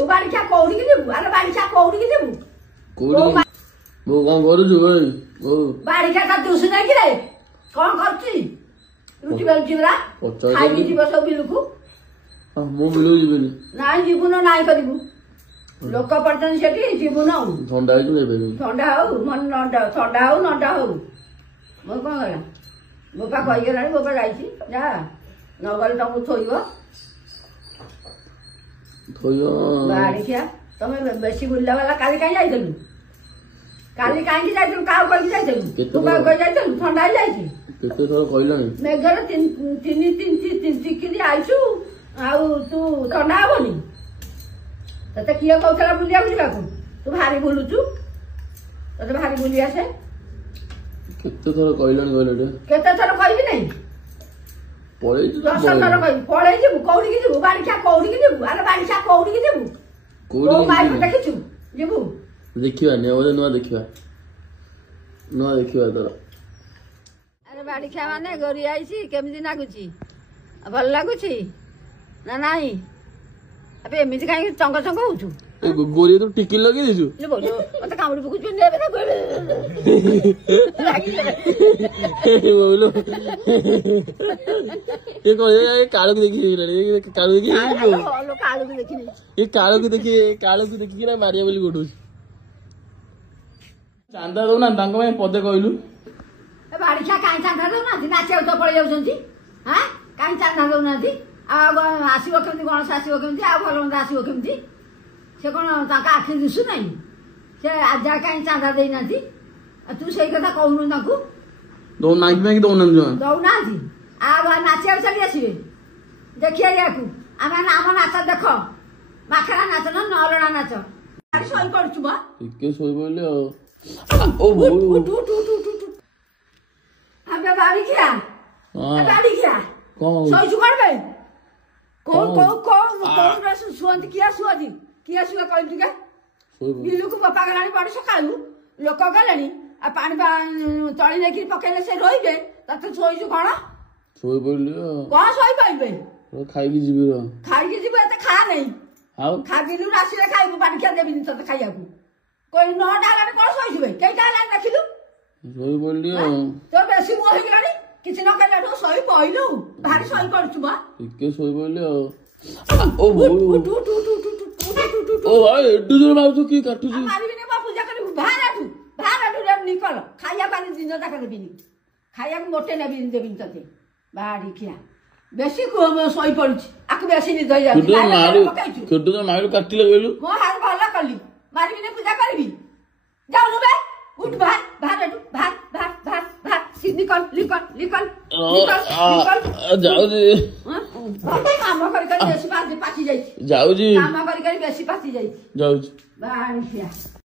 ଯିବୁ ବାଡ଼ିଖିଆ କୋଉଠିକି ଯିବୁ ଆରେ ବାଡ଼ିଖିଆ କୋଉଠିକି ଯିବୁ ମୁଁ କଣ କରୁଛୁ ଭାଇ ବାଡ଼ିଖିଆ ତା ଦୁଷୁ ନାଇଁ ରେ କଣ କରୁଛି ରୁଟି ବେଲୁଛି ପରା ଖାଇକି ଯିବ ସବୁ ବିଲକୁ ମୁଁ ବିଲକୁ ଯିବିନି ନାଇଁ ଯିବୁନ ନାଇଁ କରିବୁ ଲୋକ ପଡୁଛନ୍ତି ସେଠି ଯିବୁନ ଥଣ୍ଡା ହେଇଛି ଯାଇପାରିବି ଥଣ୍ଡା ହଉ ଥଣ୍ଡା ହଉ ନଣ୍ଡା ହଉ ମୋ କଣ ଗଲା ମୋ ପା କହିଗଲାଣି ମୋ ପା ଯାଇଛି ଯା ନଗଲେ ତମକୁ ଥୋଇବ ବାଡ଼ିଖିଆ ତମେ ବେଶୀ ବୁଲିଲା ବାଲା କାଲି କାହିଁ ଯାଇଥିଲୁ କାଲି କାହିଁକି ଯାଇଥିଲୁ କାହାକୁ କହିକି ଯାଇଥିଲୁ ତୁ କାହାକୁ କହି ଯାଇଥିଲୁ ଥଣ୍ଡା ହେଇଯାଇଛି କେତେ ଥର କହିଲାଣି ମେଘରେ ତିନି ଆଇଛୁ ଆଉ ତୁ ଥଣ୍ଡା ହବନି ତତେ କିଏ କହୁଥିଲା ବୁଲିବାକୁ ଯିବାକୁ ତୁ ଭାରି ବୁଲୁଛୁ ତତେ ଭାରି ବୁଲି ଆସେ କେତେ ଥର କହିଲାଣି କହିଲେ କେତେ ଥର କହିବି ନାଇଁ ପଳେଇଛୁ 10 ଥର କହିବି ପଳେଇ ଯିବୁ କୋଉଠିକି ଯିବୁ ବାଡ଼ିଖିଆ କୋଉଠିକି ଯିବୁ ଆରେ ବାଡ଼ିଖିଆ କୋଉଠିକି ଯିବୁ କୋଉ ମାଇକୁ ଦେଖିଛୁ ଯିବୁ ଦେଖିବା ନୂଆ ଦେଖିବା ତୋର ଆରେ ବାଡ଼ିଖିଆ ମାନେ ଗରି ଆଇଛି କେମିତି ଲାଗୁଛି ଭଲ ଲାଗୁଛି ନା ନାଇଁ ଏବେ ଏମିତି କାହିଁକି ଚଙ୍ଗ ହଉଛୁ ଗୋରି ତ ଟିକି ଲଗେଇ ଦେଇଛୁ ମତେ କାମୁଡି ପକଉଛୁ କାଳକୁ ଦେଖିକିନା ମାରିବା ବୋଲି ଗୋଟଉଛି ଚାନ୍ଦା ଦଉନା ତାଙ୍କ ପାଇଁ ପଦେ କହିଲୁ ବାଡ଼ିଖିଆ କାହିଁ ଚାନ୍ଦା ଦଉନାହାନ୍ତି ନାଚିବାକୁ ତ ପଳେଇ ଯାଉଛନ୍ତି ହଁ କାହିଁ ଚାନ୍ଦା ଦଉନାହାନ୍ତି ଆଉ ଆସିବ କେମିତି ଗଣେଶ ଆସିବ କେମିତି ଆଉ ଭଲ ମନ୍ଦ ଆସିବ କେମିତି ସେ କଣ ତାଙ୍କ ଆଖି ଦିଶୁ ନାହିଁ ସେ ଆଜା କାହିଁ ଚାନ୍ଦା ଦେଇନାହାନ୍ତି ତୁ ସେଇ କଥା କହୁନୁ ତାଙ୍କୁ ଦଉନାହାନ୍ତି ଆଉ ନାଚିବାକୁ ଚାଲି ଆସିବେ ଦେଖିବା ୟାକୁ ଆମେ ଆମ ନାଚ ଦେଖ ମାଖେରା ନାଚ ନା ନଲଣା ନାଚ ଶୋଇ ପଡୁଛୁ ବା ଟିକେ ଶୋଇ ପଡିଲେ ବାଡ଼ିଖିଆ ଶୋଇଛୁ କଣ ପାଇଁ ଶୁଅନ୍ତି କିଏ ଶୁଏ କହିଲୁ ଟିକେ ବିଲୁକୁ ବୋପା ଗଲାଣି ବଡ ସକାଳୁ ଲୋକ ଗଲେଣି ଆଉ ପାଣି ତଳି ନେଇକି ପକେଇଲେ ସେ ରହିବେ ତତେ ଶୋଇଛୁ କଣ ଶୋଇପଡିଲି କଣ ଶୋଇପାରିବେ ଖାଇକି ଯିବି ଏତେ ଖା ନାହିଁ ବିଲୁରୁ ଆସିଲେ ଖାଇବୁ ବାଡ଼ିଖିଆ ଦେବିନି ତତେ ଖାଇବାକୁ କହି 9ଟା ହେଲାଣି କଣ ଶୋଇଥିବେ କେଇଟା ହେଲାଣି ଦେଖିଲୁ ଶୋଇପଡିଲି ତୋର ବେଶୀ ମୁହ ହେଇଗଲାଣି କିଛି ନ କହିଲାଠୁ ଶୋଇ ପଇଲୁ ଭାରି ଶୋଇ ପଡୁଛୁ ବା ଟିକେ ଶୋଇପଡିଲି ମାରିବିନି ବା ପୂଜା କରିବୁ ବାହାରାଠୁ ନିକଲ ଖାଇବା ପାଣି ଦିନ ଯାକ ଦେବିନି ଖାଇବାକୁ ମୋଟେ ଦେବିନି ତତେ ବାଡ଼ିଖିଆ ବେଶୀ ଶୋଇ ପଡୁଛି ଆକୁ ବେଶୀ ନିଦ ହେଇଯାଉଛି କାଟିଲେ କହିଲୁ ମୋ ହାତ ଭଲ କଲି ମାରିବିନି ପୂଜା କରିବି ଯାଉନୁ ବେ ଉଠ ବାହାର କାମ କରି ବେଶୀ ପାଚି ଯାଇଛି ଯାଉଛି କାମ କରି ବେଶୀ ପାଚି ଯାଇଛି ଯାଉଛି ବାଡ଼ିଖିଆ